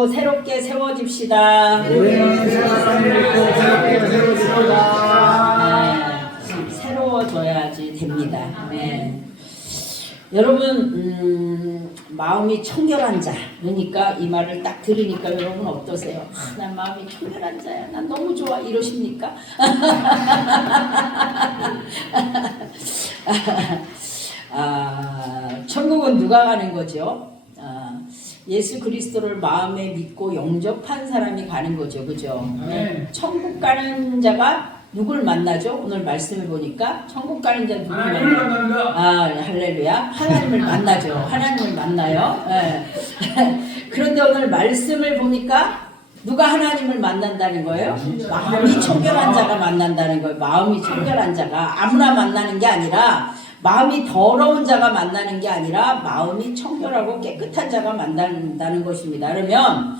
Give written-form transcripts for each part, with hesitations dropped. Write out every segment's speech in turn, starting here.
믿고 새롭게 세워집시다. 새로워져야지 됩니다. 네. 여러분 마음이 청결한 자, 그러니까 이 말을 딱 들으니까 여러분 어떠세요? 난 마음이 청결한 자야, 난 너무 좋아, 이러십니까? 천국은 누가 가는 거죠? 예수 그리스도를 마음에 믿고 영접한 사람이 가는 거죠, 그죠? 천국 가는 자가 누굴 만나죠? 오늘 말씀을 보니까 천국 가는 자 누굴 만나요? 할렐루야. 하나님을 만나죠. 하나님을 만나요. 네. 그런데 오늘 말씀을 보니까 누가 하나님을 만난다는 거예요? 마음이 청결한 자가 만난다는 거예요. 마음이 청결한 자가 아무나 만나는 게 아니라, 마음이 더러운 자가 만나는 게 아니라 마음이 청결하고 깨끗한 자가 만난다는 것입니다. 그러면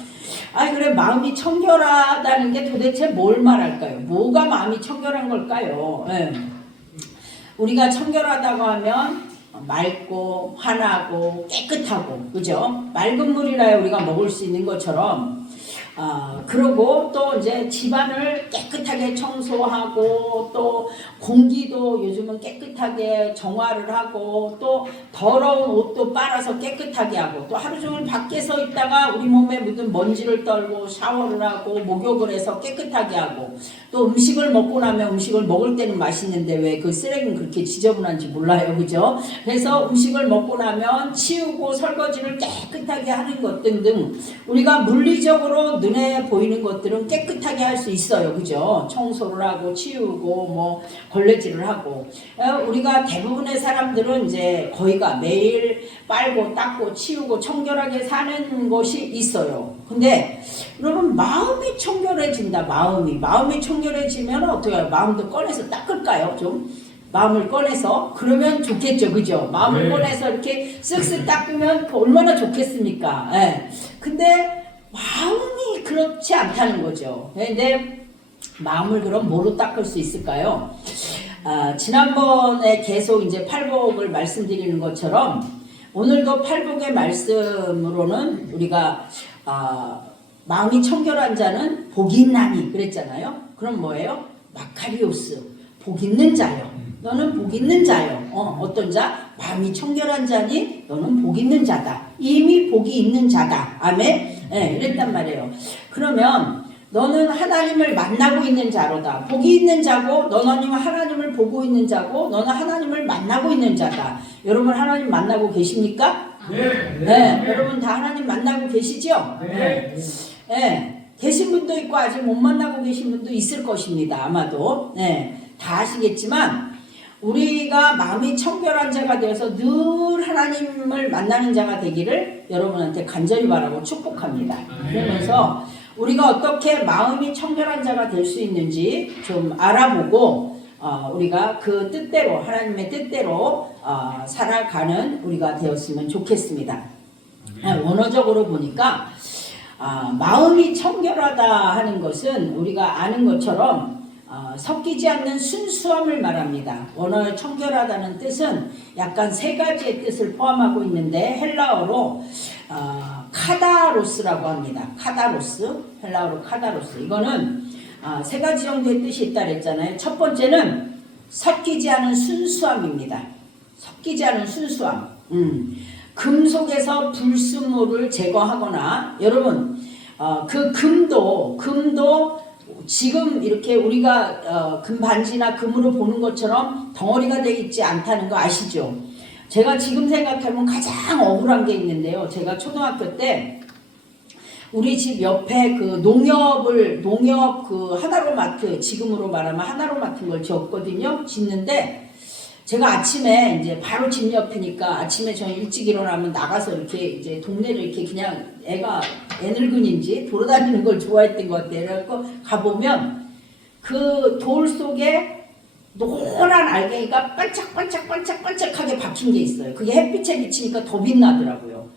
그래, 마음이 청결하다는 게 도대체 뭘 말할까요? 뭐가 마음이 청결한 걸까요? 네. 우리가 청결하다고 하면 맑고 환하고 깨끗하고, 그죠? 맑은 물이라야 우리가 먹을 수 있는 것처럼, 그러고 또 이제 집안을 깨끗하게 청소하고, 또 공기도 요즘은 깨끗하게 정화를 하고, 또 더러운 옷도 빨아서 깨끗하게 하고, 또 하루 종일 밖에 서 있다가 우리 몸에 묻은 먼지를 떨고 샤워를 하고 목욕을 해서 깨끗하게 하고, 또 음식을 먹고 나면 음식을 먹을 때는 맛있는데 왜 그 쓰레기는 그렇게 지저분한지 몰라요, 그죠? 그래서 음식을 먹고 나면 치우고 설거지를 깨끗하게 하는 것 등등, 우리가 물리적으로 눈에 보이는 것들은 깨끗하게 할 수 있어요, 그죠? 청소를 하고 치우고 뭐 걸레질을 하고. 우리가 대부분의 사람들은 이제 거의가 매일 빨고 닦고 치우고 청결하게 사는 것이 있어요. 근데 여러분, 마음이 청결해진다. 마음이 청결해지면 어떻게 해요? 마음도 꺼내서 닦을까요? 좀 마음을 꺼내서 그러면 좋겠죠, 그죠? 마음을 꺼내서 이렇게 쓱쓱 닦으면 얼마나 좋겠습니까? 예. 근데 마음이 그렇지 않다는 거죠. 근데 마음을 그럼 뭐로 닦을 수 있을까요? 지난번에 계속 이제 팔복을 말씀드리는 것처럼 오늘도 팔복의 말씀으로는 우리가 마음이 청결한 자는 복이 있나니 그랬잖아요. 그럼 뭐예요? 마카리오스, 복 있는 자요. 너는 복 있는 자요. 어떤 자? 마음이 청결한 자니 너는 복 있는 자다. 이미 복이 있는 자다. 아멘. 네, 이랬단 말이에요. 그러면 너는 하나님을 만나고 있는 자로다. 복이 있는 자고, 너는 하나님을 보고 있는 자고, 너는 하나님을 만나고 있는 자다. 여러분 하나님 만나고 계십니까? 네. 여러분 다 하나님 만나고 계시죠? 네. 계신 분도 있고 아직 못 만나고 계신 분도 있을 것입니다. 아마도. 다 아시겠지만 우리가 마음이 청결한 자가 되어서 늘 하나님을 만나는 자가 되기를 여러분한테 간절히 바라고 축복합니다. 그러면서 우리가 어떻게 마음이 청결한 자가 될 수 있는지 좀 알아보고 우리가 그 뜻대로, 하나님의 뜻대로 살아가는 우리가 되었으면 좋겠습니다. 원어적으로 보니까 마음이 청결하다 하는 것은 우리가 아는 것처럼 섞이지 않는 순수함을 말합니다. 원어의 청결하다는 뜻은 약간 세 가지의 뜻을 포함하고 있는데 헬라어로 카다로스라고 합니다. 카다로스, 헬라어로 카다로스. 이거는 세 가지 정도의 뜻이 있다 그랬잖아요. 첫 번째는 섞이지 않은 순수함입니다. 섞이지 않은 순수함. 금속에서 불순물을 제거하거나, 여러분 그 금도 지금 이렇게 우리가 금 반지나 금으로 보는 것처럼 덩어리가 되어 있지 않다는 거 아시죠? 제가 지금 생각하면 가장 억울한 게 있는데요. 제가 초등학교 때 우리 집 옆에 그 농협 그 하나로마트, 지금으로 말하면 하나로마트 걸 지었거든요. 짓는데 제가 아침에 이제 바로 집 옆이니까 아침에 저는 일찍 일어나면 나가서 이렇게 이제 동네를 이렇게 그냥 애가 애늙은인지 돌아다니는 걸 좋아했던 것 같아요. 그래갖고 가보면 그 돌 속에 노란 알갱이가 반짝반짝하게 박힌 게 있어요. 그게 햇빛에 비치니까 더 빛나더라고요.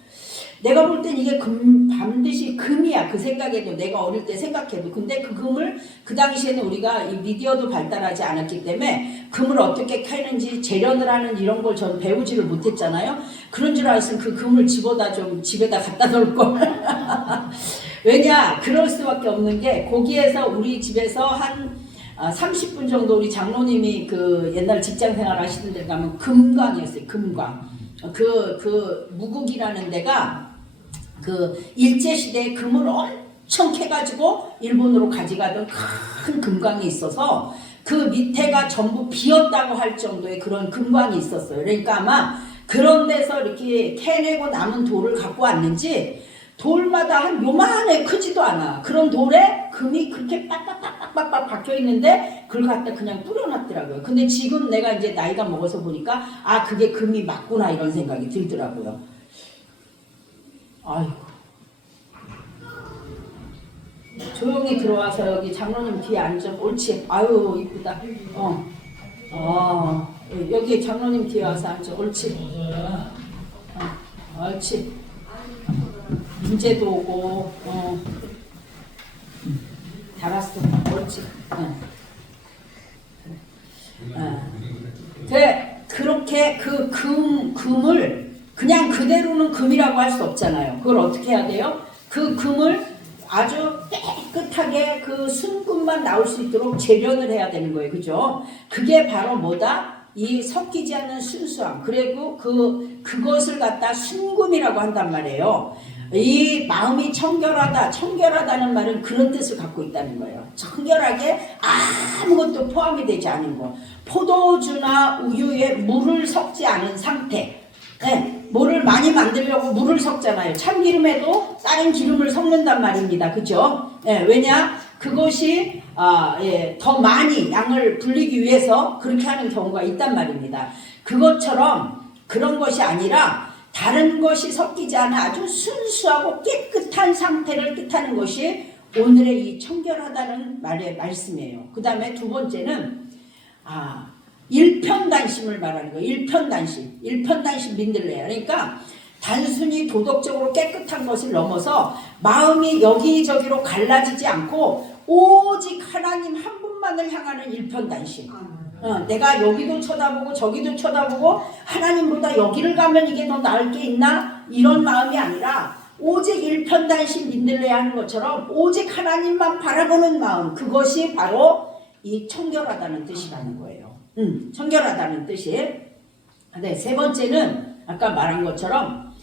내가 볼 땐 이게 반드시 금이야. 그 생각에도, 내가 어릴 때 생각해도. 근데 그 금을, 그 당시에는 우리가 이 미디어도 발달하지 않았기 때문에 금을 어떻게 캐는지 재련을 하는 이런 걸 전 배우지를 못했잖아요. 그런 줄 알았으면 그 금을 집어다 좀 집에다 갖다 놓을 걸. 왜냐? 그럴 수밖에 없는 게 거기에서 우리 집에서 한 30분 정도 우리 장로님이 그 옛날 직장 생활 하시는 데 가면 금광이었어요. 금광. 그 무국이라는 데가 그 일제시대에 금을 엄청 캐가지고 일본으로 가져가던 큰 금광이 있어서 그 밑에가 전부 비었다고 할 정도의 그런 금광이 있었어요. 그러니까 아마 그런 데서 이렇게 캐내고 남은 돌을 갖고 왔는지 돌마다 한 요만해 크지도 않아. 그런 돌에 금이 그렇게 빡빡빡빡빡 박혀 있는데 그걸 갖다 그냥 뿌려놨더라고요. 근데 지금 내가 이제 나이가 먹어서 보니까 아 그게 금이 맞구나 이런 생각이 들더라고요. 아이고. 조용히 들어와서 여기 장로님 뒤에 앉아. 옳지. 아유 이쁘다. 여기 장로님 뒤에 와서 앉아. 옳지. 옳지. 문제도 오고. 잘했어. 옳지. 그렇게 그 금을 그냥 그대로는 금이라고 할 수 없잖아요. 그걸 어떻게 해야 돼요? 그 금을 아주 깨끗하게 그 순금만 나올 수 있도록 재련을 해야 되는 거예요. 그죠? 그게 바로 뭐다? 이 섞이지 않는 순수함. 그리고 그것을 갖다 순금이라고 한단 말이에요. 이 마음이 청결하다. 청결하다는 말은 그런 뜻을 갖고 있다는 거예요. 청결하게 아무것도 포함이 되지 않은 것. 포도주나 우유에 물을 섞지 않은 상태. 네, 뭐를 많이 만들려고 물을 섞잖아요. 참기름에도 다른 기름을 섞는단 말입니다. 그죠? 네, 왜냐? 그것이 더 많이 양을 불리기 위해서 그렇게 하는 경우가 있단 말입니다. 그것처럼 그런 것이 아니라 다른 것이 섞이지 않은 아주 순수하고 깨끗한 상태를 뜻하는 것이 오늘의 이 청결하다는 말의 말씀이에요. 그 다음에 두 번째는 일편단심을 말하는 거예요. 일편단심 민들레야. 그러니까 단순히 도덕적으로 깨끗한 것을 넘어서 마음이 여기저기로 갈라지지 않고 오직 하나님 한 분만을 향하는 일편단심. 내가 여기도 쳐다보고 저기도 쳐다보고 하나님보다 여기를 가면 이게 더 나을 게 있나? 이런 마음이 아니라 오직 일편단심 민들레야 하는 것처럼 오직 하나님만 바라보는 마음. 그것이 바로 이 청결하다는 뜻이라는 거예요. 청결하다는 뜻이. 네, 세 번째는 아까 말한 것처럼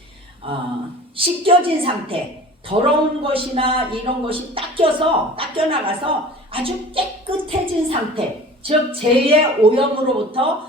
씻겨진 상태, 더러운 것이나 이런 것이 닦여나가서 아주 깨끗해진 상태, 즉 죄의 오염으로부터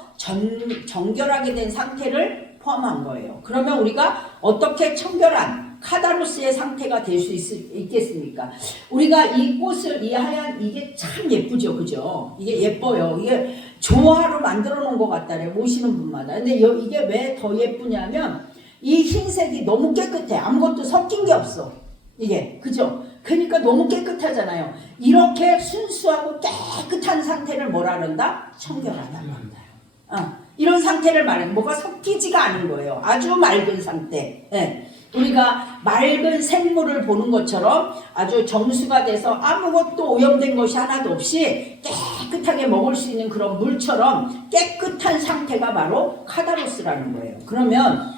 정결하게 된 상태를 포함한 거예요. 그러면 우리가 어떻게 청결한 카다로스의 상태가 될 수 있겠습니까? 우리가 이 꽃을, 이 하얀, 이게 참 예쁘죠, 그죠? 이게 예뻐요. 이게 조화로 만들어 놓은 것 같다래, 모시는 분마다. 근데 이게 왜 더 예쁘냐면 이 흰색이 너무 깨끗해. 아무것도 섞인 게 없어. 이게, 그죠? 그러니까 너무 깨끗하잖아요. 이렇게 순수하고 깨끗한 상태를 뭐라 그런다? 청결하다고 한다. 이런 상태를 말해요. 뭐가 섞이지가 않은 거예요. 아주 맑은 상태. 네. 우리가 맑은 샘물을 보는 것처럼 아주 정수가 돼서 아무것도 오염된 것이 하나도 없이 깨끗하게 먹을 수 있는 그런 물처럼 깨끗한 상태가 바로 카다로스라는 거예요. 그러면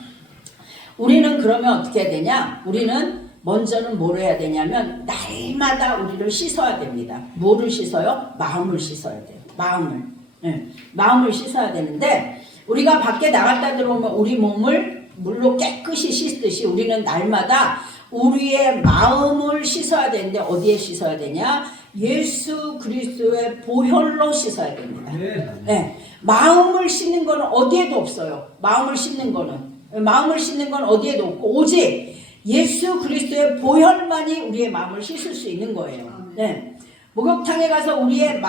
우리는 그러면 어떻게 해야 되냐? 우리는 먼저는 뭘 해야 되냐면 날마다 우리를 씻어야 됩니다. 뭐를 씻어요? 마음을 씻어야 돼요. 마음을. 네. 마음을 씻어야 되는데 우리가 밖에 나갔다 들어오면 우리 몸을 물로 깨끗이 씻듯이 우리는 날마다 우리의 마음을 씻어야 되는데 어디에 씻어야 되냐? 예수 그리스도의 보혈로 씻어야 됩니다. 네. 마음을 씻는 거는 어디에도 없어요. 마음을 씻는 건 어디에도 없고 오직 예수 그리스도의 보혈만이 우리의 마음을 씻을 수 있는 거예요. 네. 목욕탕에 가서 우리의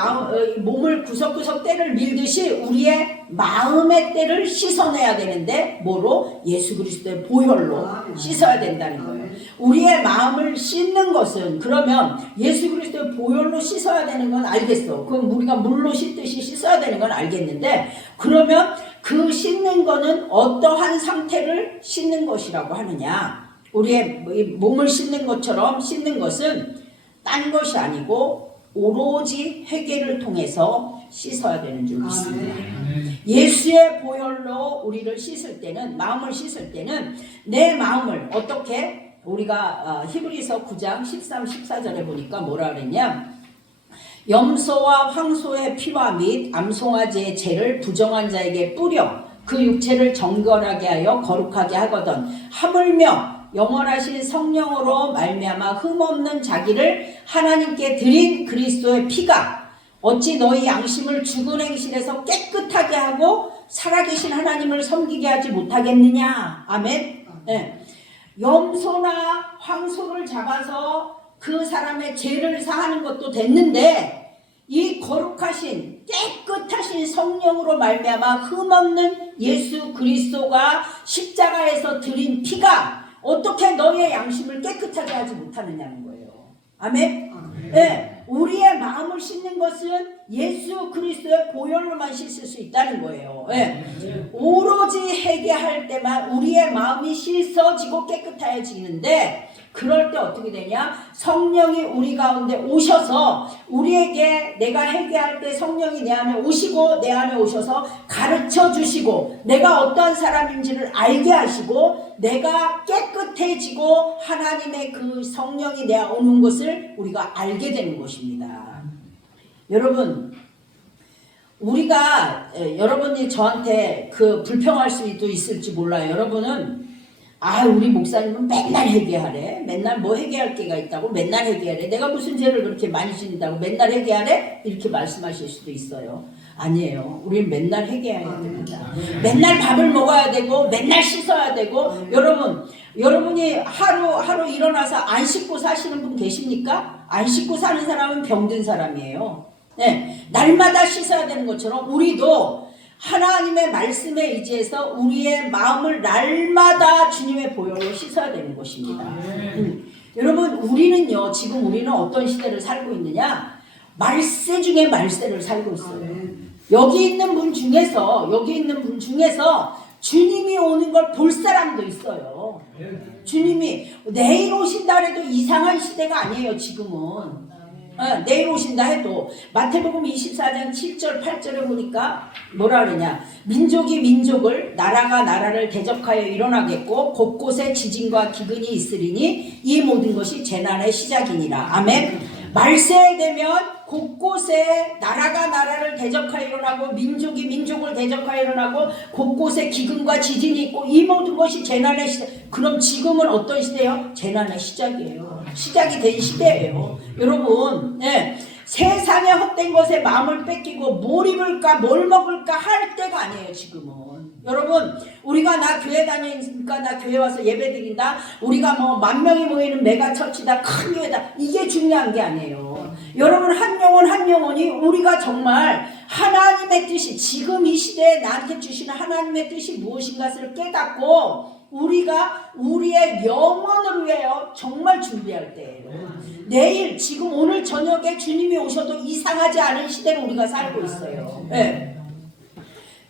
몸을 구석구석 때를 밀듯이 우리의 마음의 때를 씻어내야 되는데 뭐로? 예수 그리스도의 보혈로 씻어야 된다는 거예요. 우리의 마음을 씻는 것은 그러면 예수 그리스도의 보혈로 씻어야 되는 건 알겠어. 그럼 우리가 물로 씻듯이 씻어야 되는 건 알겠는데 그러면 그 씻는 거는 어떠한 상태를 씻는 것이라고 하느냐? 우리의 몸을 씻는 것처럼 씻는 것은 딴 것이 아니고 오로지 회개를 통해서 씻어야 되는 줄 믿습니다. 예수의 보혈로 우리를 씻을 때는, 마음을 씻을 때는 내 마음을 어떻게 우리가 히브리서 9장 13, 14절에 보니까 뭐라 그랬냐? 염소와 황소의 피와 및 암송아지의 죄를 부정한 자에게 뿌려 그 육체를 정결하게 하여 거룩하게 하거든. 하물며 영원하신 성령으로 말미암아 흠없는 자기를 하나님께 드린 그리스도의 피가 어찌 너희 양심을 죽은 행실에서 깨끗하게 하고 살아계신 하나님을 섬기게 하지 못하겠느냐. 아멘. 네. 염소나 황소를 잡아서 그 사람의 죄를 사하는 것도 됐는데 이 거룩하신 깨끗하신 성령으로 말미암아 흠없는 예수 그리스도가 십자가에서 드린 피가 어떻게 너희의 양심을 깨끗하게 하지 못하느냐는 거예요. 아멘? 네, 우리의 마음을 씻는 것은 예수 그리스도의 보혈로만 씻을 수 있다는 거예요. 네. 오로지 회개할 때만 우리의 마음이 씻어지고 깨끗해지는데 그럴 때 어떻게 되냐? 성령이 우리 가운데 오셔서 우리에게 내가 회개할 때 성령이 내 안에 오시고 내 안에 오셔서 가르쳐 주시고 내가 어떠한 사람인지를 알게 하시고 내가 깨끗해지고 하나님의 그 성령이 내 안에 오는 것을 우리가 알게 되는 것입니다. 여러분, 우리가 여러분이 저한테 그 불평할 수도 있을지 몰라요. 여러분은 우리 목사님은 맨날 회개하래. 맨날 뭐 회개할 게가 있다고 맨날 회개하래. 내가 무슨 죄를 그렇게 많이 짓는다고 맨날 회개하래? 이렇게 말씀하실 수도 있어요. 아니에요. 우리는 맨날 회개해야 됩니다. 맨날 밥을 먹어야 되고 맨날 씻어야 되고 여러분이 하루 일어나서 안 씻고 사시는 분 계십니까? 안 씻고 사는 사람은 병든 사람이에요. 네, 날마다 씻어야 되는 것처럼 우리도 하나님의 말씀에 의지해서 우리의 마음을 날마다 주님의 보혈로 씻어야 되는 것입니다. 여러분, 우리는요, 지금 우리는 어떤 시대를 살고 있느냐? 말세 중에 말세를 살고 있어요. 여기 있는 분 중에서 주님이 오는 걸 볼 사람도 있어요. 주님이 내일 오신다 해도 이상한 시대가 아니에요, 지금은. 내일 오신다 해도 마태복음 24장 7절 8절에 보니까 뭐라 그러냐, 민족이 민족을 나라가 나라를 대적하여 일어나겠고 곳곳에 지진과 기근이 있으리니 이 모든 것이 재난의 시작이니라. 아멘. 말세에 되면 곳곳에 나라가 나라를 대적하여 일어나고 민족이 민족을 대적하여 일어나고 곳곳에 기근과 지진이 있고 이 모든 것이 재난의 시작. 그럼 지금은 어떤 시대예요? 재난의 시작이에요. 시작이 된 시대예요. 여러분, 세상에 헛된 것에 마음을 뺏기고 뭘 입을까 뭘 먹을까 할 때가 아니에요. 지금은. 여러분, 우리가 나 교회 다니니까 나 교회 와서 예배 드린다, 우리가 뭐 10,000명이 모이는 메가처치다, 큰 교회다, 이게 중요한 게 아니에요. 여러분, 한 영혼이 우리가 정말 하나님의 뜻이 지금 이 시대에 나한테 주시는 하나님의 뜻이 무엇인가를 깨닫고 우리가 우리의 영혼을 위하여 정말 준비할 때예요. 내일, 지금 오늘 저녁에 주님이 오셔도 이상하지 않은 시대를 우리가 살고 있어요. 네.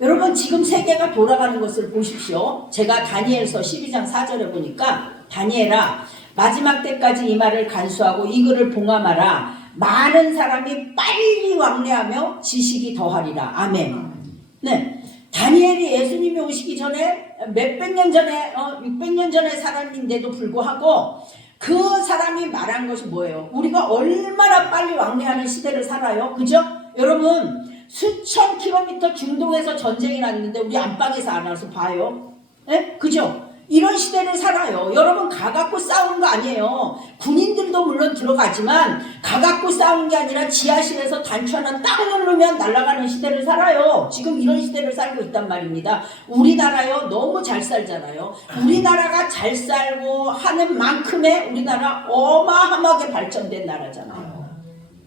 여러분, 지금 세계가 돌아가는 것을 보십시오. 제가 다니엘서 12장 4절에 보니까 다니엘아, 마지막 때까지 이 말을 간수하고 이 글을 봉함하라. 많은 사람이 빨리 왕래하며 지식이 더하리라. 아멘. 네, 다니엘이 예수님이 오시기 전에 몇백 년 전에 600년 전에 사람인데도 불구하고 그 사람이 말한 것이 뭐예요? 우리가 얼마나 빨리 왕래하는 시대를 살아요. 그죠? 여러분, 수천 킬로미터 중동에서 전쟁이 났는데 우리 안방에서 안 와서 봐요. 네? 그죠? 이런 시대를 살아요. 여러분, 가갖고 싸우는 거 아니에요. 군인들도 물론 들어가지만 가갖고 싸우는 게 아니라 지하실에서 단추 하나 딱 누르면 날아가는 시대를 살아요. 지금 이런 시대를 살고 있단 말입니다. 우리나라요, 너무 잘 살잖아요. 우리나라가 잘 살고 하는 만큼의 우리나라 어마어마하게 발전된 나라잖아요.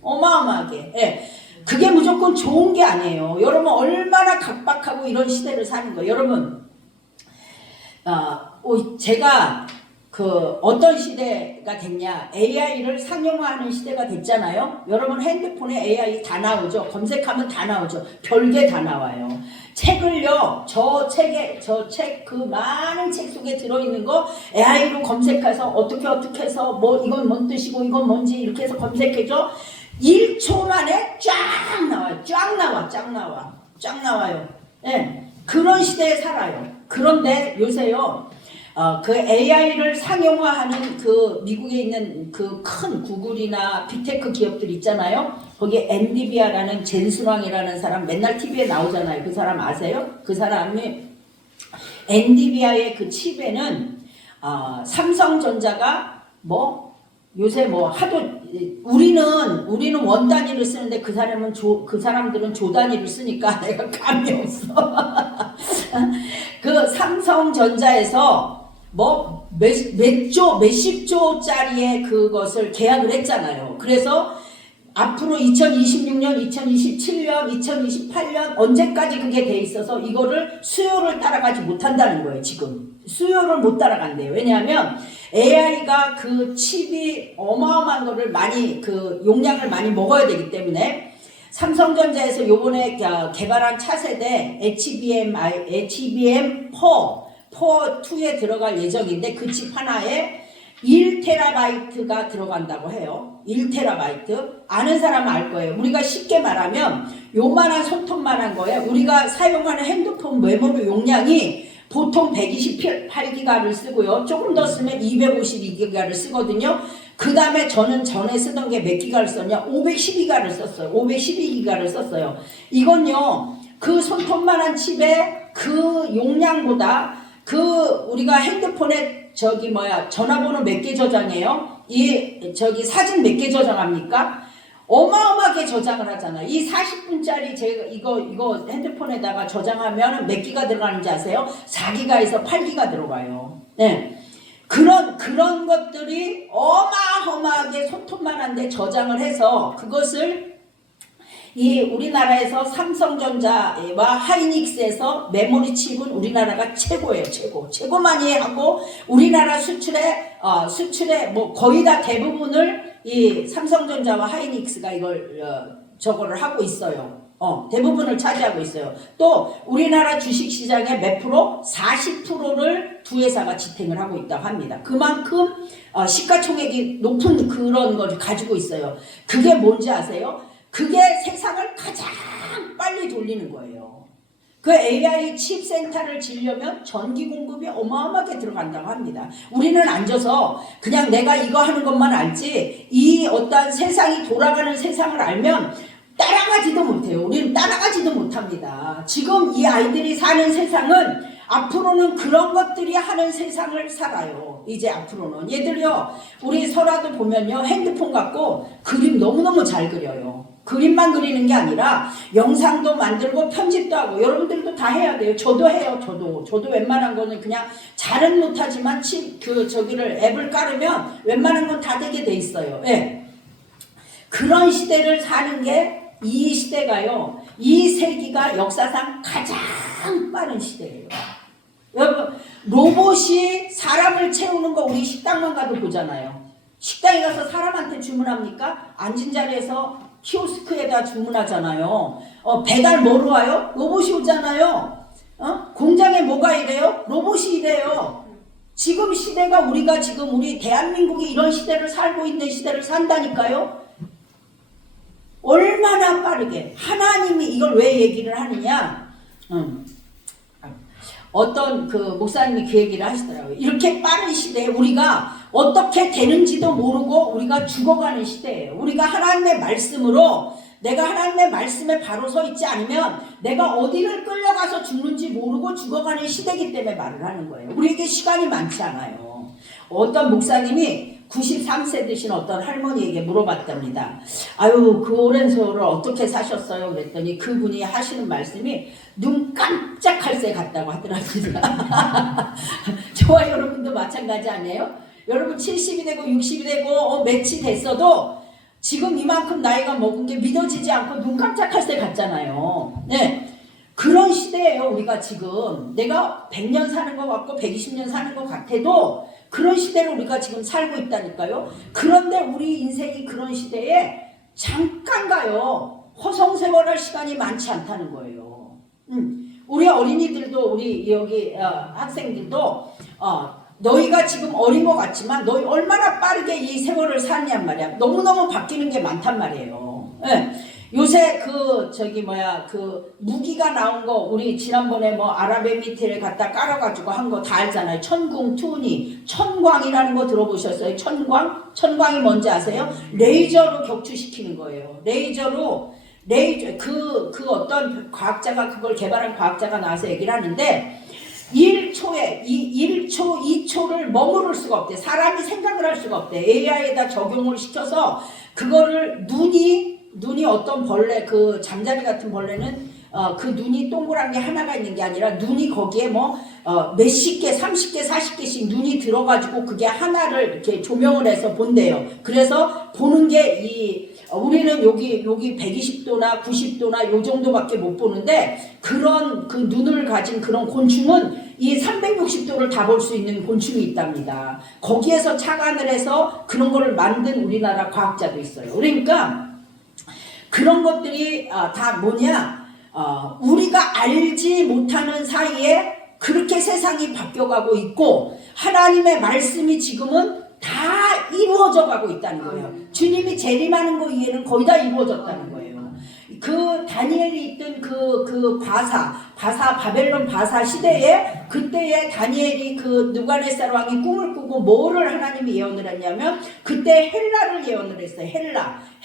어마어마하게. 예. 그게 무조건 좋은 게 아니에요. 여러분, 얼마나 각박하고 이런 시대를 사는 거예요. 여러분, 제가 어떤 시대가 됐냐, AI를 상용화하는 시대가 됐잖아요. 여러분, 핸드폰에 AI 다 나오죠. 검색하면 다 나오죠. 별게 다 나와요. 책을요, 저 책 그 많은 책 속에 들어있는 거 AI로 검색해서 어떻게 해서 뭐 이건 뭔 뜻이고 이건 뭔지 이렇게 해서 검색해줘. 1초 만에 쫙 나와요. 네, 그런 시대에 살아요. 그런데 요새요, 그 AI를 상용화하는 그 미국에 있는 그 큰 구글이나 빅테크 기업들 있잖아요. 거기에 엔비디아라는 젠슨왕이라는 사람 맨날 TV에 나오잖아요. 그 사람 아세요? 그 사람이 엔비디아의 그 칩에는 삼성전자가 뭐 요새 뭐 하도 우리는 원 단위를 쓰는데 그 사람들은 조 단위를 쓰니까 내가 감이 없어. 그 삼성전자에서 뭐 몇십 조짜리의 그것을 계약을 했잖아요. 그래서 앞으로 2026년, 2027년, 2028년 언제까지 그게 돼 있어서 이거를 수요를 따라가지 못한다는 거예요. 지금 수요를 못 따라간대요. 왜냐하면 AI가 그 칩이 어마어마한 거를 많이 그 용량을 많이 먹어야 되기 때문에 삼성전자에서 요번에 개발한 차세대 HBM4 2에 들어갈 예정인데 그 칩 하나에 1TB가 들어간다고 해요. 1TB. 아는 사람은 알 거예요. 우리가 쉽게 말하면 요만한 손톱만한 거에 우리가 사용하는 핸드폰 메모리 용량이 보통 128기가를 쓰고요. 조금 더 쓰면 252기가를 쓰거든요. 그 다음에 저는 전에 쓰던 게 몇 기가를 썼냐? 512기가를 썼어요. 512기가를 썼어요. 이건요, 그 손톱만한 칩의 그 용량보다 그 우리가 핸드폰에 전화번호 몇 개 저장해요? 사진 몇 개 저장합니까? 어마어마하게 저장을 하잖아요. 이 40분짜리 제가 이거 핸드폰에다가 저장하면 몇 기가 들어가는지 아세요? 4기가에서 8기가 들어가요. 네. 그런 것들이 어마어마하게 손톱만한데 저장을 해서 그것을 우리나라에서 삼성전자와 하이닉스에서 메모리 칩은 우리나라가 최고예요. 최고 많이 하고 우리나라 수출에 뭐 거의 다 대부분을 이 삼성전자와 하이닉스가 저거를 하고 있어요. 대부분을 차지하고 있어요. 또 우리나라 주식시장의 몇 프로? 40%를 두 회사가 지탱을 하고 있다고 합니다. 그만큼 시가총액이 높은 그런 걸 가지고 있어요. 그게 뭔지 아세요? 그게 세상을 가장 빨리 돌리는 거예요. 그 AI 칩 센터를 지려면 전기 공급이 어마어마하게 들어간다고 합니다. 우리는 앉아서 그냥 내가 이거 하는 것만 알지 이 어떤 세상이 돌아가는 세상을 알면 따라가지도 못해요. 우리는 따라가지도 못합니다. 지금 이 아이들이 사는 세상은 앞으로는 그런 것들이 하는 세상을 살아요. 이제 앞으로는 얘들이요. 우리 설아도 보면요. 핸드폰 갖고 그림 너무너무 잘 그려요. 그림만 그리는 게 아니라 영상도 만들고 편집도 하고 여러분들도 다 해야 돼요. 저도 해요. 저도 웬만한 거는 그냥 잘은 못하지만 앱을 깔으면 웬만한 건 다 되게 돼 있어요. 예. 그런 시대를 사는 게 이 시대가요. 이 세기가 역사상 가장 빠른 시대예요. 여러분 로봇이 사람을 채우는 거 우리 식당만 가도 보잖아요. 식당에 가서 사람한테 주문합니까? 앉은 자리에서 키오스크에다 주문하잖아요. 배달 뭐로 와요? 로봇이 오잖아요. 공장에 뭐가 이래요? 로봇이 이래요. 지금 시대가 우리 대한민국이 이런 시대를 살고 있는 시대를 산다니까요. 얼마나 빠르게 하나님이 이걸 왜 얘기를 하느냐? 어떤 그 목사님이 그 얘기를 하시더라고요. 이렇게 빠른 시대에 우리가 어떻게 되는지도 모르고 우리가 죽어가는 시대예요. 우리가 하나님의 말씀으로 내가 하나님의 말씀에 바로 서 있지 않으면 내가 어디를 끌려가서 죽는지 모르고 죽어가는 시대이기 때문에 말을 하는 거예요. 우리에게 시간이 많지 않아요. 어떤 목사님이 93세 되신 어떤 할머니에게 물어봤답니다. 아유, 그 오랜 세월을 어떻게 사셨어요? 그랬더니 그분이 하시는 말씀이 눈 깜짝할 새 같다고 하더랍니다. 저와 여러분도 마찬가지 아니에요? 여러분 70이 되고 60이 되고 몇이 됐어도 지금 이만큼 나이가 먹은 게 믿어지지 않고 눈 깜짝할 새 같잖아요. 네. 그런 시대예요. 우리가 지금 내가 100년 사는 것 같고 120년 사는 것 같아도 그런 시대를 우리가 지금 살고 있다니까요. 그런데 우리 인생이 그런 시대에 잠깐 가요. 허송세월할 시간이 많지 않다는 거예요. 우리 어린이들도 우리 여기 학생들도 너희가 지금 어린 것 같지만 너희 얼마나 빠르게 이 세월을 사느냔 말이야. 너무너무 바뀌는 게 많단 말이에요. 네. 요새 그 무기가 나온 거 우리 지난번에 뭐 아랍에미리트에 갖다 깔아가지고 한 거 다 알잖아요. 천궁 투니 천광이라는 거 들어보셨어요? 천광이 뭔지 아세요? 레이저로 격추시키는 거예요. 레이저 그 어떤 과학자가 그걸 개발한 과학자가 나와서 얘기를 하는데 1초에 1초 2초를 머무를 수가 없대. 사람이 생각을 할 수가 없대. AI에다 적용을 시켜서 그거를 눈이 어떤 벌레, 그 잠자리 같은 벌레는 그 눈이 동그란 게 하나가 있는 게 아니라 눈이 거기에 몇십 개, 30개, 40개씩 눈이 들어가지고 그게 하나를 이렇게 조명을 해서 본대요. 그래서 보는 게 우리는 여기 120도나 90도나 요 정도밖에 못 보는데 그런 그 눈을 가진 그런 곤충은 이 360도를 다 볼 수 있는 곤충이 있답니다. 거기에서 착안을 해서 그런 거를 만든 우리나라 과학자도 있어요. 그러니까 그런 것들이 다 뭐냐? 우리가 알지 못하는 사이에 그렇게 세상이 바뀌어가고 있고 하나님의 말씀이 지금은 다 이루어져 가고 있다는 거예요. 주님이 재림하는 거 이해는 거의 다 이루어졌다는 거예요. 그 다니엘이 있던 그 바벨론 바사 시대에 그때에 다니엘이 그 느부갓네살 왕이 꿈을 꾸고 뭐를 하나님이 예언을 했냐면 그때 헬라를 예언을 했어요.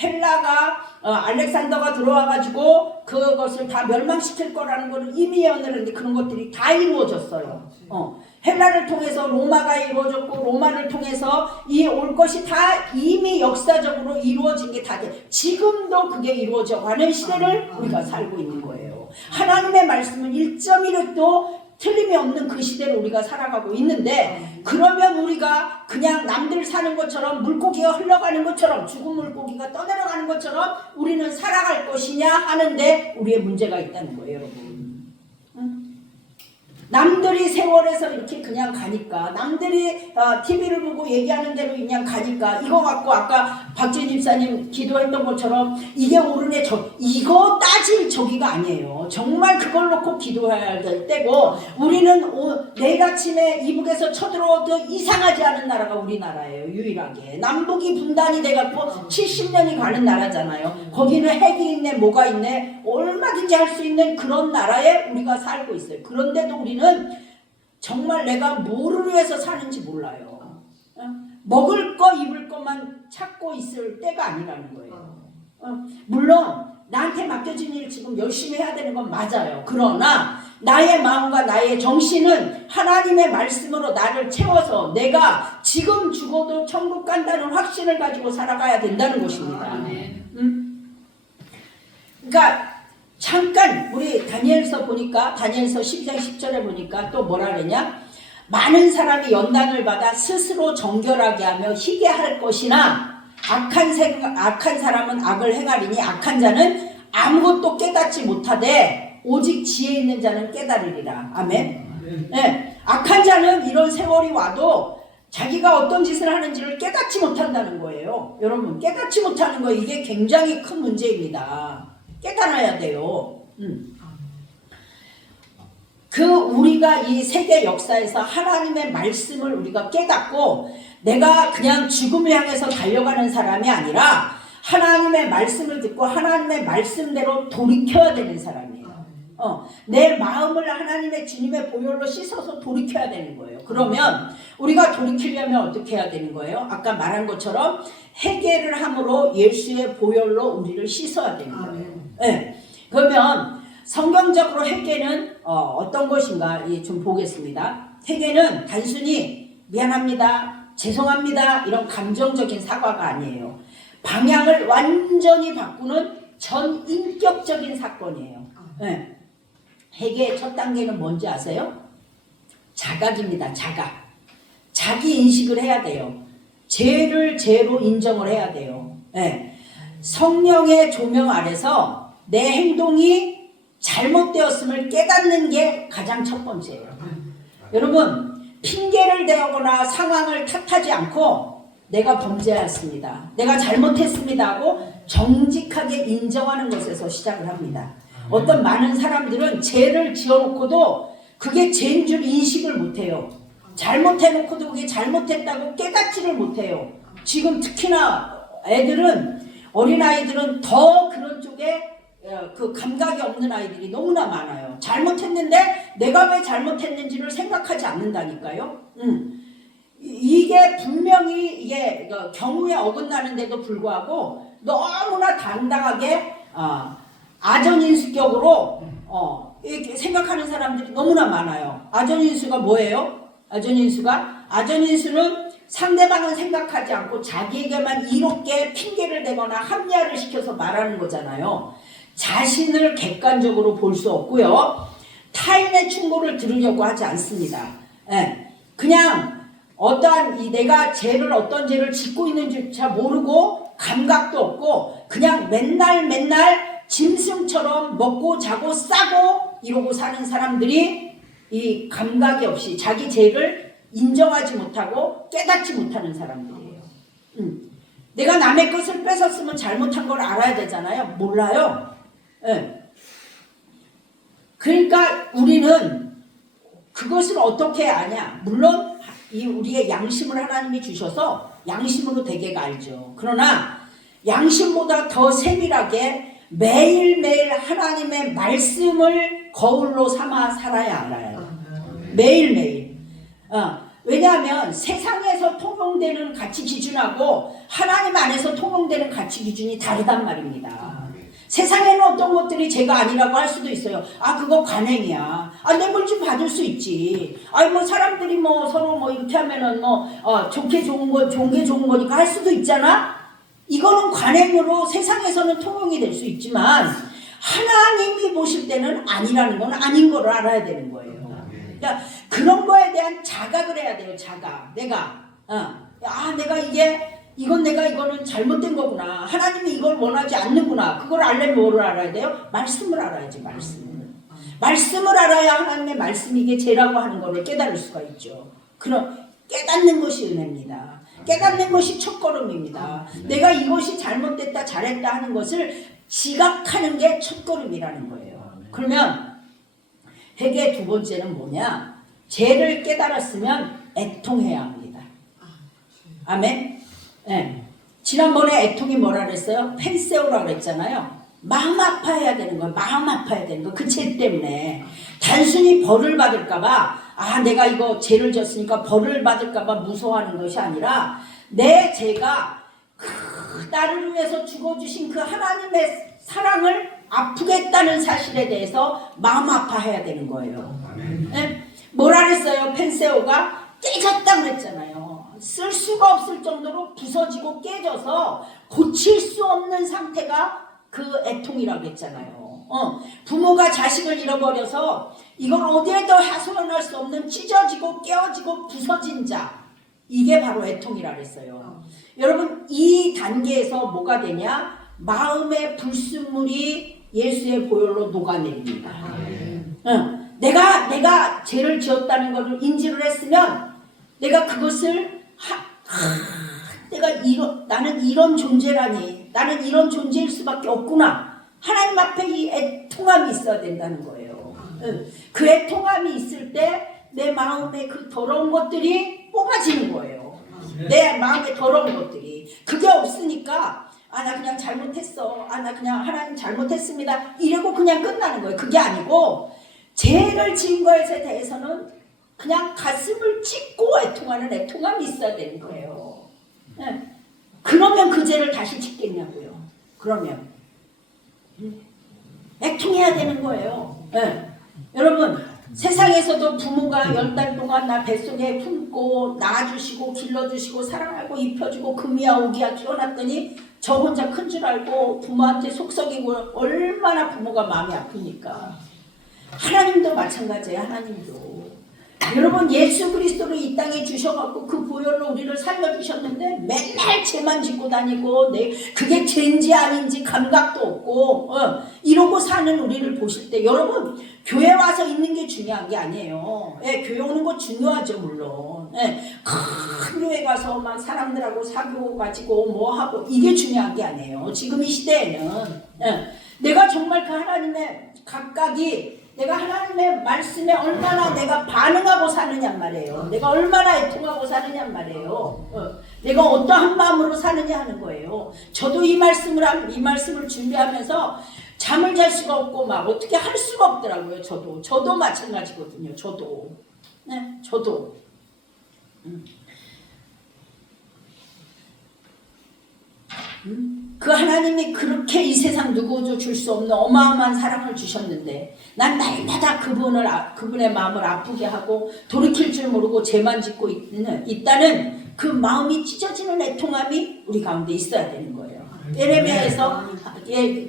헬라가 알렉산더가 들어와가지고 그것을 다 멸망시킬 거라는 걸 이미 예언을 했는데 그런 것들이 다 이루어졌어요. 헬라를 통해서 로마가 이루어졌고 로마를 통해서 이 올 것이 다 이미 역사적으로 이루어진 게 다 돼. 지금도 그게 이루어져 가는 시대를 우리가 살고 있는 거예요. 하나님의 말씀은 1.1도 틀림이 없는 그 시대를 우리가 살아가고 있는데 그러면 우리가 그냥 남들 사는 것처럼 물고기가 흘러가는 것처럼 죽은 물고기가 떠내려가는 것처럼 우리는 살아갈 것이냐 하는데 우리의 문제가 있다는 거예요, 여러분. 남들이 세월에서 이렇게 그냥 가니까 남들이 TV를 보고 얘기하는 대로 그냥 가니까 이거 갖고 아까 박진 집사님 기도했던 것처럼 이게 옳으네 이거 따질 저기가 아니에요. 정말 그걸 놓고 기도해야 될 때고 우리는 내일 아침에 이북에서 쳐들어도 이상하지 않은 나라가 우리나라예요. 유일하게 남북이 분단이 돼갖고 70년이 가는 나라잖아요. 거기는 핵이 있네 뭐가 있네 얼마든지 할 수 있는 그런 나라에 우리가 살고 있어요. 그런데도 우리는 정말 내가 뭐를 위해서 사는지 몰라요. 먹을 거 입을 것만 찾고 있을 때가 아니라는 거예요. 물론 나한테 맡겨진 일 지금 열심히 해야 되는 건 맞아요. 그러나 나의 마음과 나의 정신은 하나님의 말씀으로 나를 채워서 내가 지금 죽어도 천국 간다는 확신을 가지고 살아가야 된다는 것입니다. 그러니까 잠깐 우리 다니엘서 보니까 다니엘서 12장 10절에 보니까 또 뭐라 그러냐? 많은 사람이 연단을 받아 스스로 정결하게 하며 희게 할 것이나 악한 사람은 악을 행하리니 악한 자는 아무것도 깨닫지 못하되 오직 지혜 있는 자는 깨달으리라. 아멘. 네. 악한 자는 이런 세월이 와도 자기가 어떤 짓을 하는지를 깨닫지 못한다는 거예요. 여러분 깨닫지 못하는 거 이게 굉장히 큰 문제입니다. 깨달아야 돼요. 우리가 이 세계 역사에서 하나님의 말씀을 우리가 깨닫고 내가 그냥 죽음을 향해서 달려가는 사람이 아니라 하나님의 말씀을 듣고 하나님의 말씀대로 돌이켜야 되는 사람이에요. 내 마음을 하나님의 주님의 보혈로 씻어서 돌이켜야 되는 거예요. 그러면 우리가 돌이키려면 어떻게 해야 되는 거예요? 아까 말한 것처럼 회개를 함으로 예수의 보혈로 우리를 씻어야 되는 거예요. 네. 그러면 성경적으로 회개는 어떤 것인가 좀 보겠습니다. 회개는 단순히 미안합니다, 죄송합니다 이런 감정적인 사과가 아니에요. 방향을 완전히 바꾸는 전인격적인 사건이에요. 네. 회개의 첫 단계는 뭔지 아세요? 자각입니다. 자기 인식을 해야 돼요. 죄를 죄로 인정을 해야 돼요. 네. 성령의 조명 아래서 내 행동이 잘못되었음을 깨닫는 게 가장 첫 번째예요. 여러분 핑계를 대거나 상황을 탓하지 않고 내가 범죄했습니다, 내가 잘못했습니다 하고 정직하게 인정하는 것에서 시작을 합니다. 어떤 많은 사람들은 죄를 지어놓고도 그게 죄인 줄 인식을 못해요. 잘못해놓고도 그게 잘못했다고 깨닫지를 못해요. 지금 특히나 애들은 어린아이들은 더 그런 쪽에 그 감각이 없는 아이들이 너무나 많아요. 잘못했는데 내가 왜 잘못했는지를 생각하지 않는다니까요. 이게 분명히 이게 경우에 어긋나는데도 불구하고 너무나 당당하게 아전인수격으로 이렇게 생각하는 사람들이 너무나 많아요. 아전인수가 뭐예요? 아전인수는 상대방은 생각하지 않고 자기에게만 이롭게 핑계를 대거나 합리화를 시켜서 말하는 거잖아요. 자신을 객관적으로 볼 수 없고요. 타인의 충고를 들으려고 하지 않습니다. 그냥 어떠한 내가 어떤 죄를 짓고 있는지조차 모르고 감각도 없고 그냥 맨날 짐승처럼 먹고 자고 싸고 이러고 사는 사람들이 이 감각이 없이 자기 죄를 인정하지 못하고 깨닫지 못하는 사람들이에요. 내가 남의 것을 뺏었으면 잘못한 걸 알아야 되잖아요. 몰라요. 그러니까 우리는 그것을 어떻게 아냐. 물론 우리의 양심을 하나님이 주셔서 양심으로 대개가 알죠. 그러나 양심보다 더 세밀하게 매일매일 하나님의 말씀을 거울로 삼아 살아야 알아요. 매일매일. 왜냐하면 세상에서 통용되는 가치 기준하고 하나님 안에서 통용되는 가치 기준이 다르단 말입니다. 세상에는 어떤 것들이 죄가 아니라고 할 수도 있어요. 그거 관행이야. 뇌물좀 받을 수 있지. 사람들이 서로 이렇게 하면은 좋은 게 좋은 거니까 할 수도 있잖아. 이거는 관행으로 세상에서는 통용이 될 수 있지만 하나님이 보실 때는 아니라는 건 아닌 거를 알아야 되는 거예요. 그러니까 그런 거에 대한 자각을 해야 돼요. 자각. 내가 이거는 잘못된 거구나. 하나님이 이걸 원하지 않는구나. 그걸 알려면 뭐를 알아야 돼요? 말씀을 알아야지. 말씀을 알아야 하나님의 말씀이 이게 죄라고 하는 거를 깨달을 수가 있죠. 그럼 깨닫는 것이 은혜입니다. 깨닫는 것이 첫걸음입니다. 내가 이것이 잘못됐다 잘했다 하는 것을 지각하는 게 첫걸음이라는 거예요. 그러면 회개 두 번째는 뭐냐? 죄를 깨달았으면 애통해야 합니다. 아멘. 지난번에 애통이 뭐라 그랬어요? 펜세오라고 그랬잖아요. 마음 아파해야 되는 거예요. 마음 아파야 되는 거. 그 죄 때문에. 단순히 벌을 받을까봐 내가 이거 죄를 졌으니까 벌을 받을까봐 무서워하는 것이 아니라 내 죄가 나를 위해서 죽어주신 그 하나님의 사랑을 아프겠다는 사실에 대해서 마음 아파해야 되는 거예요. 뭐라 그랬어요? 펜세오가 깨졌다고 그랬잖아요. 쓸 수가 없을 정도로 부서지고 깨져서 고칠 수 없는 상태가 그 애통이라고 했잖아요. 부모가 자식을 잃어버려서 이걸 어디에도 하소연할 수 없는 찢어지고 깨어지고 부서진 자, 이게 바로 애통이라고 했어요. 여러분, 이 단계에서 뭐가 되냐? 마음의 불순물이 예수의 보혈로 녹아내립니다. 내가 죄를 지었다는 것을 인지를 했으면 내가 그것을 나는 이런 존재라니, 나는 이런 존재일 수밖에 없구나. 하나님 앞에 이 애통함이 있어야 된다는 거예요. 그 애통함이 있을 때 내 마음에 그 더러운 것들이 뽑아지는 거예요. 내 마음에 더러운 것들이. 그게 없으니까 나 그냥 잘못했어. 나 그냥 하나님 잘못했습니다. 이러고 그냥 끝나는 거예요. 그게 아니고 죄를 지은 것에 대해서는 그냥 가슴을 찢고 애통하는 애통함이 있어야 되는 거예요. 그러면 그 죄를 다시 짓겠냐고요. 그러면 애통해야 되는 거예요. 여러분, 세상에서도 부모가 10달 동안 나 뱃속에 품고 낳아주시고 길러주시고 사랑하고 입혀주고 금이야 오기야 키워놨더니 저 혼자 큰 줄 알고 부모한테 속썩이고 얼마나 부모가 마음이 아프니까. 하나님도 마찬가지예요. 하나님도. 여러분, 예수 그리스도를 이 땅에 주셔갖고 그 보혈로 우리를 살려주셨는데 맨날 죄만 짓고 다니고 그게 죄인지 아닌지 감각도 없고 이러고 사는 우리를 보실 때 여러분, 교회 와서 있는 게 중요한 게 아니에요. 교회 오는 거 중요하죠. 물론 큰 교회 가서 막 사람들하고 사귀고 가지고 뭐 하고 이게 중요한 게 아니에요. 지금 이 시대에는 내가 정말 그 하나님의 각각이 내가 하나님의 말씀에 얼마나 내가 반응하고 사느냐 말이에요. 내가 얼마나 애통하고 사느냐 말이에요. 내가 어떠한 마음으로 사느냐 하는 거예요. 저도 이 말씀을 준비하면서 잠을 잘 수가 없고 막 어떻게 할 수가 없더라고요. 저도 마찬가지거든요. 저도. 그 하나님이 그렇게 이 세상 누구도 줄 수 없는 어마어마한 사랑을 주셨는데 난 날마다 그분의 마음을 아프게 하고 돌이킬 줄 모르고 죄만 짓고 있다는 그 마음이 찢어지는 애통함이 우리 가운데 있어야 되는 거예요. 예레미야에서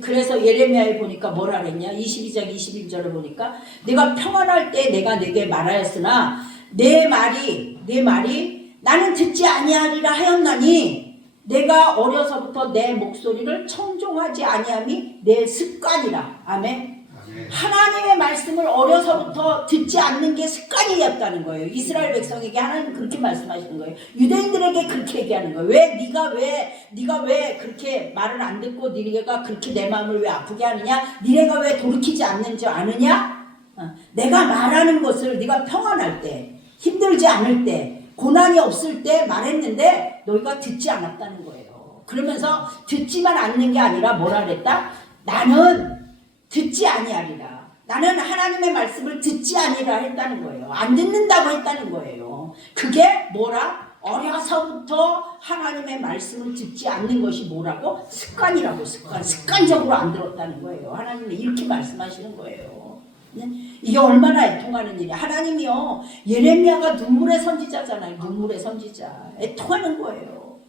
그래서 예레미야에 보니까 뭐라 그랬냐? 22장 21절에 보니까 내가 평안할 때 내가 내게 말하였으나 내 말이 나는 듣지 아니하리라 하였나니 내가 어려서부터 내 목소리를 청종하지 아니함이 내 습관이라. 아멘. 하나님의 말씀을 어려서부터 듣지 않는 게 습관이었다는 거예요. 이스라엘 백성에게 하나님 그렇게 말씀하시는 거예요. 유대인들에게 그렇게 얘기하는 거예요. 네가 왜 그렇게 말을 안 듣고 니네가 그렇게 내 마음을 왜 아프게 하느냐? 니네가 왜 돌이키지 않는 줄 아느냐? 내가 말하는 것을 네가 평안할 때, 힘들지 않을 때, 고난이 없을 때 말했는데 너희가 듣지 않았다는 거예요. 그러면서 듣지만 않는 게 아니라 뭐라 그랬다? 나는 듣지 아니하리라. 나는 하나님의 말씀을 듣지 아니라 했다는 거예요. 안 듣는다고 했다는 거예요. 그게 뭐라? 어려서부터 하나님의 말씀을 듣지 않는 것이 뭐라고? 습관이라고. 습관적으로 안 들었다는 거예요. 하나님이 이렇게 말씀하시는 거예요. 이게 얼마나 애통하는 일이야. 하나님이요, 예레미야가 눈물의 선지자잖아요. 눈물의 선지자. 애통하는 거예요.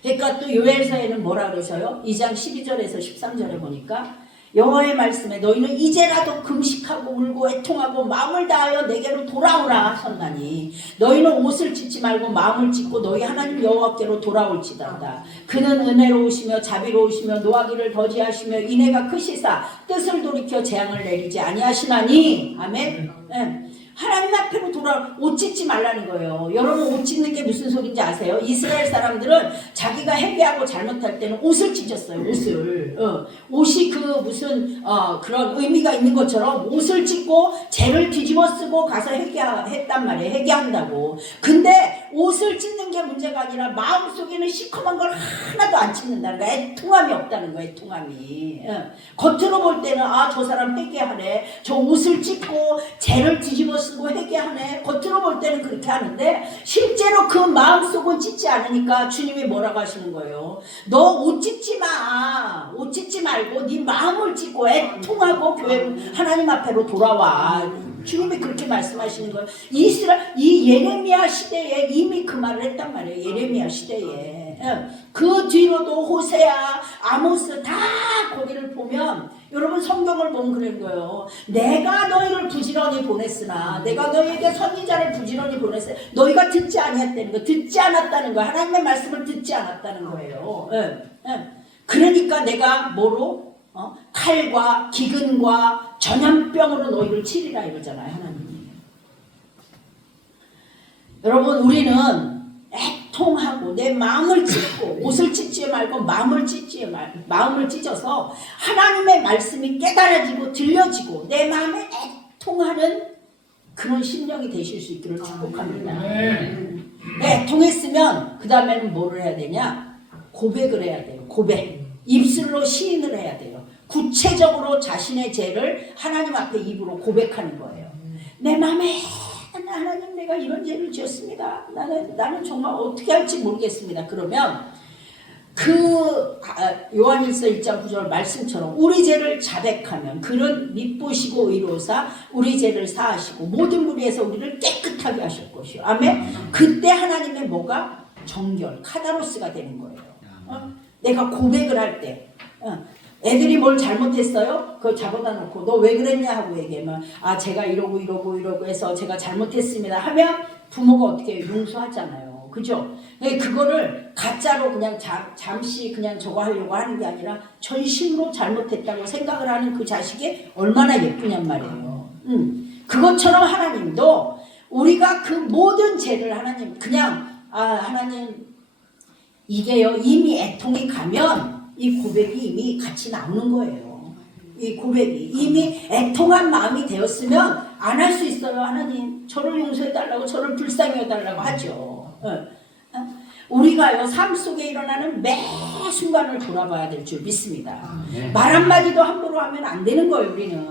그러니까 또 요엘서에는 뭐라 그러셔요? 2장 12절에서 13절에 보니까 여호와의 말씀에 너희는 이제라도 금식하고 울고 애통하고 마음을 다하여 내게로 돌아오라 하셨나니 너희는 옷을 찢지 말고 마음을 찢고 너희 하나님 여호와께로 돌아올지어다. 그는 은혜로우시며 자비로우시며 노하기를 더디하시며 인애가 크시사 뜻을 돌이켜 재앙을 내리지 아니하시나니. 아멘. 하나님 앞으로 옷 찢지 말라는 거예요. 여러분 옷 찢는 게 무슨 소리인지 아세요? 이스라엘 사람들은 자기가 회개하고 잘못할 때는 옷을 찢었어요. 옷이 그 무슨 그런 의미가 있는 것처럼 옷을 찢고 죄를 뒤집어 쓰고 가서 회개했단 말이에요. 회개한다고. 근데 옷을 찢는 게 문제가 아니라 마음속에는 시커먼 걸 하나도 안 찢는다는 거야. 애통함이 없다는 거야. 애통함이. 겉으로 볼 때는 저 사람 회개하네. 저 옷을 찢고 죄를 뒤집어 쓰고 회개하네. 겉으로 볼 때는 그렇게 하는데 실제로 그 마음속은 찢지 않으니까 주님이 뭐라고 하시는 거예요? 너 옷 찢지 마. 옷 찢지 말고 네 마음을 찢고 애통하고 교회 하나님 앞으로 돌아와. 주님이 그렇게 말씀하시는 거예요. 이 예레미야 시대에 이미 그 말을 했단 말이에요. 예레미야 시대에. 그 뒤로도 호세아, 아모스 다 거기를 보면 여러분 성경을 보면 그런 거예요. 내가 너희를 부지런히 보냈으나 내가 너희에게 선지자를 부지런히 보냈으나 너희가 듣지 아니했다는 거, 듣지 않았다는 거, 하나님의 말씀을 듣지 않았다는 거예요. 그러니까 내가 뭐로? 칼과 기근과 전염병으로 너희를 치리라 이러잖아요. 하나님이. 여러분 우리는 애통하고 내 마음을 찢고 옷을 찢지 말고 마음을 찢어서 하나님의 말씀이 깨달아지고 들려지고 내 마음에 애통하는 그런 심령이 되실 수 있기를 축복합니다. 애통했으면 그 다음에는 뭐를 해야 되냐? 고백을 해야 돼요. 고백. 입술로 시인을 해야 돼요. 구체적으로 자신의 죄를 하나님 앞에 입으로 고백하는 거예요. 내 마음에 하나님 내가 이런 죄를 지었습니다. 나는 정말 어떻게 할지 모르겠습니다. 그러면 그 요한일서 1장 9절 말씀처럼 우리 죄를 자백하면 그는 미쁘시고 의로우사 우리 죄를 사하시고 모든 무리에서 우리를 깨끗하게 하실 것이요. 아멘. 그때 하나님의 뭐가? 정결, 카다로스가 되는 거예요. 내가 고백을 할 때 애들이 뭘 잘못했어요? 그걸 잡아다 놓고 너 왜 그랬냐 하고 얘기하면 제가 이러고 해서 제가 잘못했습니다 하면 부모가 어떻게 용서하잖아요. 그죠? 그거를 가짜로 그냥 잠시 그냥 저거 하려고 하는 게 아니라 전심으로 잘못했다고 생각을 하는 그 자식이 얼마나 예쁘냔 말이에요. 그것처럼 하나님도 우리가 그 모든 죄를 하나님 그냥 하나님 이게요 이미 애통이 가면 이 고백이 이미 같이 나오는 거예요. 이 고백이 이미 애통한 마음이 되었으면 안 할 수 있어요. 하나님 저를 용서해달라고, 저를 불쌍히 해달라고 하죠. 우리가요 삶 속에 일어나는 매 순간을 돌아봐야 될 줄 믿습니다. 말 한마디도 함부로 하면 안 되는 거예요. 우리는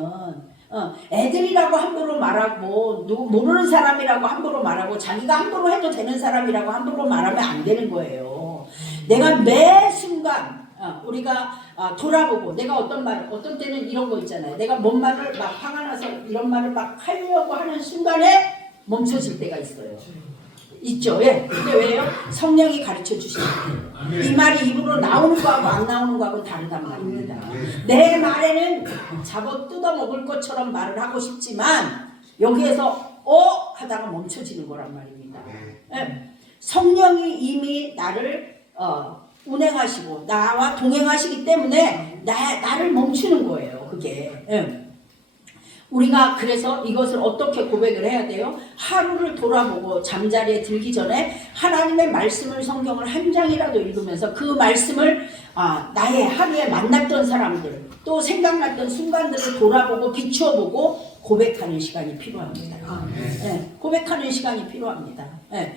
애들이라고 함부로 말하고, 모르는 사람이라고 함부로 말하고, 자기가 함부로 해도 되는 사람이라고 함부로 말하면 안 되는 거예요. 내가 매 순간 우리가 돌아보고, 내가 어떤 때는 이런 거 있잖아요. 내가 뭔 말을 막 화가 나서 이런 말을 막 하려고 하는 순간에 멈춰질 때가 있어요. 있죠. 예. 근데 왜요? 성령이 가르쳐 주시는 거예요. 이 말이 입으로 나오는 거하고 안 나오는 거하고 다르단 말입니다. 내 말에는 잡아 뜯어 먹을 것처럼 말을 하고 싶지만 여기에서 하다가 멈춰지는 거란 말입니다. 예. 성령이 이미 나를 운행하시고 나와 동행하시기 때문에 나를 멈추는 거예요. 그게. 예. 우리가 그래서 이것을 어떻게 고백을 해야 돼요? 하루를 돌아보고 잠자리에 들기 전에 하나님의 말씀을, 성경을 한 장이라도 읽으면서 그 말씀을 나의 하루에 만났던 사람들, 또 생각났던 순간들을 돌아보고 비추어보고 고백하는 시간이 필요합니다. 네, 고백하는 시간이 필요합니다. 네.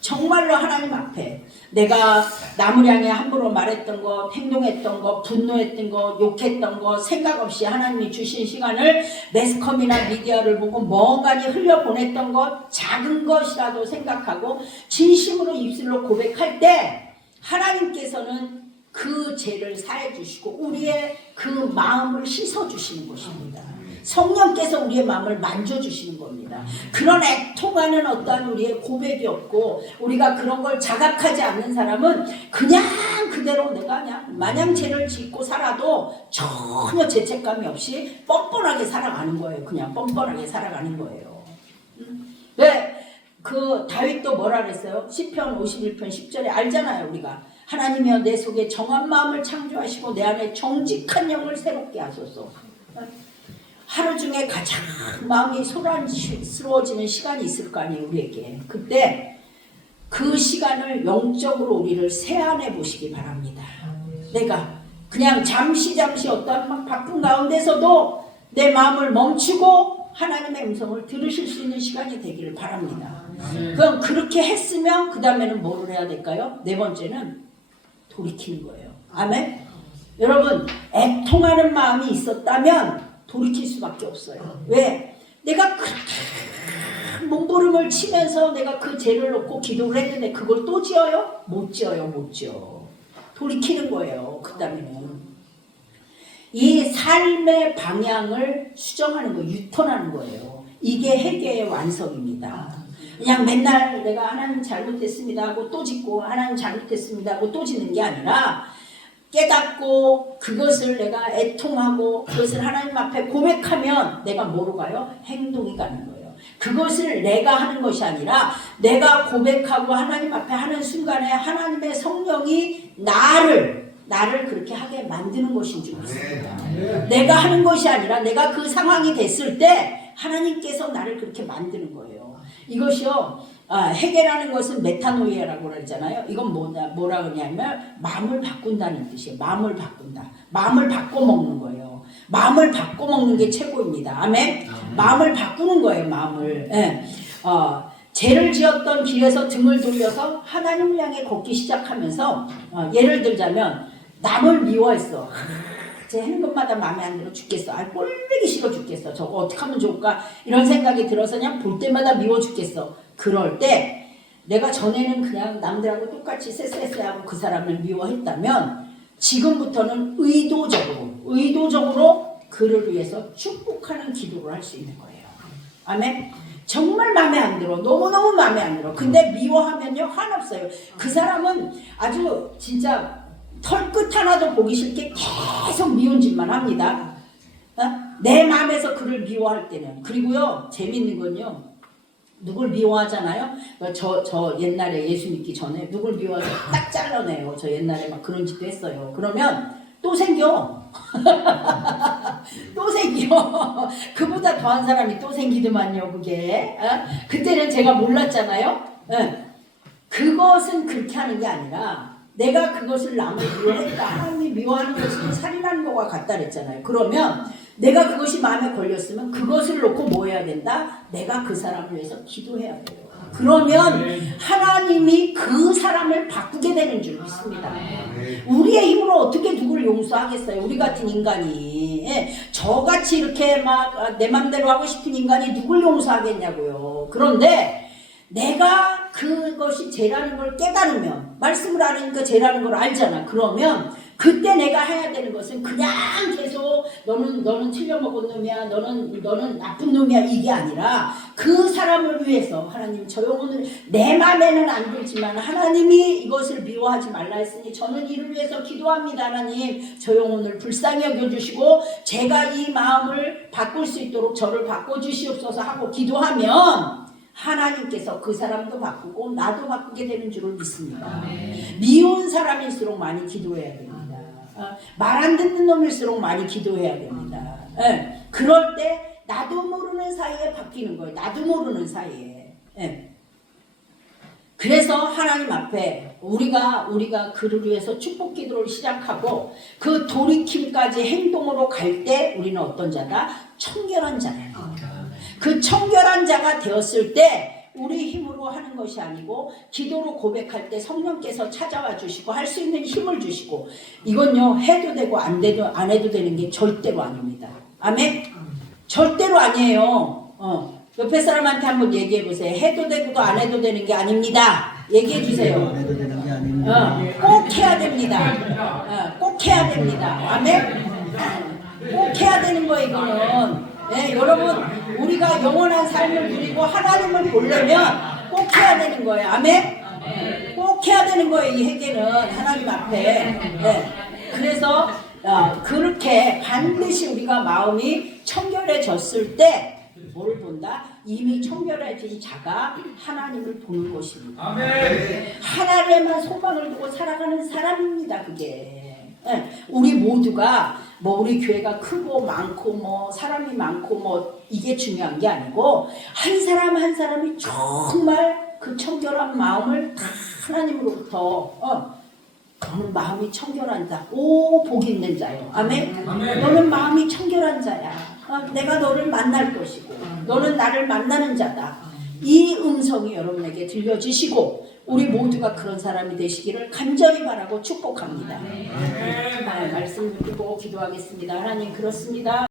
정말로 하나님 앞에 내가 남을 향해 함부로 말했던 것, 행동했던 것, 분노했던 것, 욕했던 것, 생각 없이 하나님이 주신 시간을 매스컴이나 미디어를 보고 멍하니 흘려보냈던 것, 작은 것이라도 생각하고 진심으로 입술로 고백할 때 하나님께서는 그 죄를 사해 주시고 우리의 그 마음을 씻어 주시는 것입니다. 성령께서 우리의 마음을 만져주시는 겁니다. 그런 애통하는 어떠한 우리의 고백이 없고 우리가 그런 걸 자각하지 않는 사람은 그냥 그대로 내가 그냥 마냥 죄를 짓고 살아도 전혀 죄책감이 없이 뻔뻔하게 살아가는 거예요. 그냥 뻔뻔하게 살아가는 거예요. 왜? 그 다윗도 뭐라 그랬어요? 시편 51편 10절에 알잖아요. 우리가 하나님이여 내 속에 정한 마음을 창조하시고 내 안에 정직한 영을 새롭게 하소서. 하루 중에 가장 마음이 소란스러워지는 시간이 있을 거 아니에요. 우리에게. 그때 그 시간을 영적으로 우리를 세안해 보시기 바랍니다. 내가 그냥 잠시 어떤 막 바쁜 가운데서도 내 마음을 멈추고 하나님의 음성을 들으실 수 있는 시간이 되기를 바랍니다. 그럼 그렇게 했으면 그 다음에는 뭐를 해야 될까요? 네 번째는 돌이키는 거예요. 아멘? 여러분 애통하는 마음이 있었다면 돌이킬 수밖에 없어요. 왜? 내가 그렇게 몸부림을 치면서 내가 그 죄를 놓고 기도를 했는데 그걸 또 지어요? 못 지어요. 못 지어. 돌이키는 거예요. 그 다음에는 이 삶의 방향을 수정하는 거예요. 유턴하는 거예요. 이게 회개의 완성입니다. 그냥 맨날 내가 하나님 잘못했습니다 하고 또 짓고 하나님 잘못했습니다 하고 또 짓는 게 아니라 깨닫고 그것을 내가 애통하고 그것을 하나님 앞에 고백하면 내가 뭐로 가요? 행동이 가는 거예요. 그것을 내가 하는 것이 아니라 내가 고백하고 하나님 앞에 하는 순간에 하나님의 성령이 나를 그렇게 하게 만드는 것인 줄 믿습니다. 내가 하는 것이 아니라 내가 그 상황이 됐을 때 하나님께서 나를 그렇게 만드는 거예요. 이것이요. 회개라는 것은 메타노이아라고 그러잖아요. 이건 뭐라 그러냐면 마음을 바꾼다는 뜻이에요. 마음을 바꾼다. 마음을 바꿔 먹는 거예요. 마음을 바꿔 먹는 게 최고입니다. 아멘. 마음을 바꾸는 거예요. 마음을. 예. 죄를 지었던 길에서 등을 돌려서 하나님을 향해 걷기 시작하면서 예를 들자면 남을 미워했어. 제 하는 것마다 마음에 안 들어 죽겠어. 꼴보기 싫어 죽겠어. 저거 어떻게 하면 좋을까? 이런 생각이 들어서 그냥 볼 때마다 미워 죽겠어. 그럴 때 내가 전에는 그냥 남들하고 똑같이 쎄쎄쎄하고 그 사람을 미워했다면 지금부터는 의도적으로 그를 위해서 축복하는 기도를 할 수 있는 거예요. 아멘. 정말 마음에 안 들어. 너무너무 마음에 안 들어. 근데 미워하면요 한없어요. 그 사람은 아주 진짜 털끝 하나도 보기 싫게 계속 미운 짓만 합니다. 내 마음에서 그를 미워할 때는. 그리고요 재밌는 건요 누굴 미워하잖아요. 저 옛날에 예수 믿기 전에 누굴 미워해서 딱 잘라내요. 저 옛날에 막 그런 짓도 했어요. 그러면 또 생겨. 또 생겨. 그보다 더한 사람이 또 생기더만요. 그게. 그때는 제가 몰랐잖아요. 그것은 그렇게 하는 게 아니라 내가 그것을 남을 미워했다. 하나님이 미워하는 것은 살인하는 것과 같다 그랬잖아요. 그러면 내가 그것이 마음에 걸렸으면 그것을 놓고 뭐 해야 된다? 내가 그 사람을 위해서 기도해야 돼요. 그러면 하나님이 그 사람을 바꾸게 되는 줄 믿습니다. 우리의 힘으로 어떻게 누구를 용서하겠어요? 우리 같은 인간이. 저같이 이렇게 막 내 맘대로 하고 싶은 인간이 누굴 용서하겠냐고요. 그런데 내가 그것이 죄라는 걸 깨달으면, 말씀을 아니까 죄라는 걸 알잖아. 그러면 그때 내가 해야 되는 것은 그냥 계속 너는 틀려먹은 놈이야, 너는 나쁜 놈이야, 이게 아니라 그 사람을 위해서 하나님, 저 영혼을 내 맘에는 안 들지만 하나님이 이것을 미워하지 말라 했으니 저는 이를 위해서 기도합니다. 하나님, 저 영혼을 불쌍히 여겨주시고 제가 이 마음을 바꿀 수 있도록 저를 바꿔주시옵소서 하고 기도하면 하나님께서 그 사람도 바꾸고 나도 바꾸게 되는 줄을 믿습니다. 미운 사람일수록 많이 기도해야 됩니다. 말 안 듣는 놈일수록 많이 기도해야 됩니다. 그럴 때 나도 모르는 사이에 바뀌는 거예요. 나도 모르는 사이에. 그래서 하나님 앞에 우리가 그를 위해서 축복 기도를 시작하고 그 돌이킴까지 행동으로 갈 때 우리는 어떤 자다? 청결한 자라는 거예요. 그 청결한 자가 되었을 때 우리 힘으로 하는 것이 아니고 기도로 고백할 때 성령께서 찾아와 주시고 할 수 있는 힘을 주시고, 이건요 해도 되고 안 해도 되는 게 절대로 아닙니다. 아멘? 절대로 아니에요. 옆에 사람한테 한번 얘기해 보세요. 해도 되고도 안 해도 되는 게 아닙니다. 얘기해 주세요. 꼭 해야 됩니다. 꼭 해야 됩니다. 아멘? 꼭 해야 되는 거예요, 이거는. 여러분, 우리가 영원한 삶을 누리고 하나님을 보려면 꼭 해야 되는 거예요. 아멘? 꼭 해야 되는 거예요, 이 회개는 하나님 앞에. 그래서 그렇게 반드시 우리가 마음이 청결해졌을 때 뭘 본다? 이미 청결해진 자가 하나님을 보는 것입니다. 아멘. 하나님만 소망을 두고 살아가는 사람입니다. 그게. 우리 모두가 뭐 우리 교회가 크고 많고 뭐 사람이 많고 뭐 이게 중요한 게 아니고 한 사람 한 사람이 정말 그 청결한 마음을 다 하나님으로부터 너는 마음이 청결한 자, 오 복 있는 자요. 아멘. 너는 마음이 청결한 자야. 내가 너를 만날 것이고 너는 나를 만나는 자다. 이 음성이 여러분에게 들려주시고 우리 모두가 그런 사람이 되시기를 간절히 바라고 축복합니다. 말씀 듣고 기도하겠습니다. 하나님, 그렇습니다.